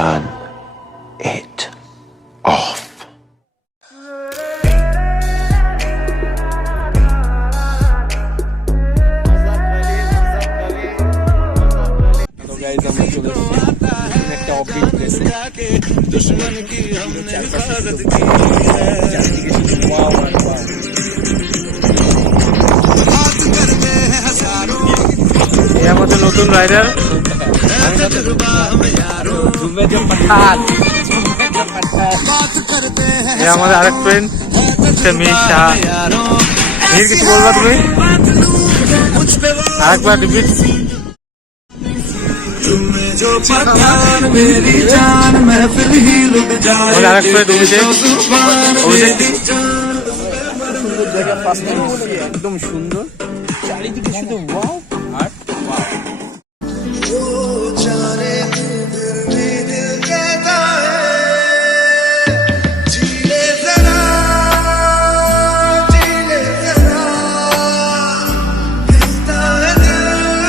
turn it off. তো guys আমরা চলে এসেছি একটা অফবিট প্লেসে। চারিদিকে শুধু ওয়াও আর ওয়াও। এই আমাদের নতুন রাইডার আমাদের আরেক ফ্রেন্ড মিশা। মির কিছু বলবা তুমি? আরেকবার রিপিট। আরেক ফ্রেন্ড অভিষেক। একদম সুন্দর, চারিদিকে শুধু ওয়াও।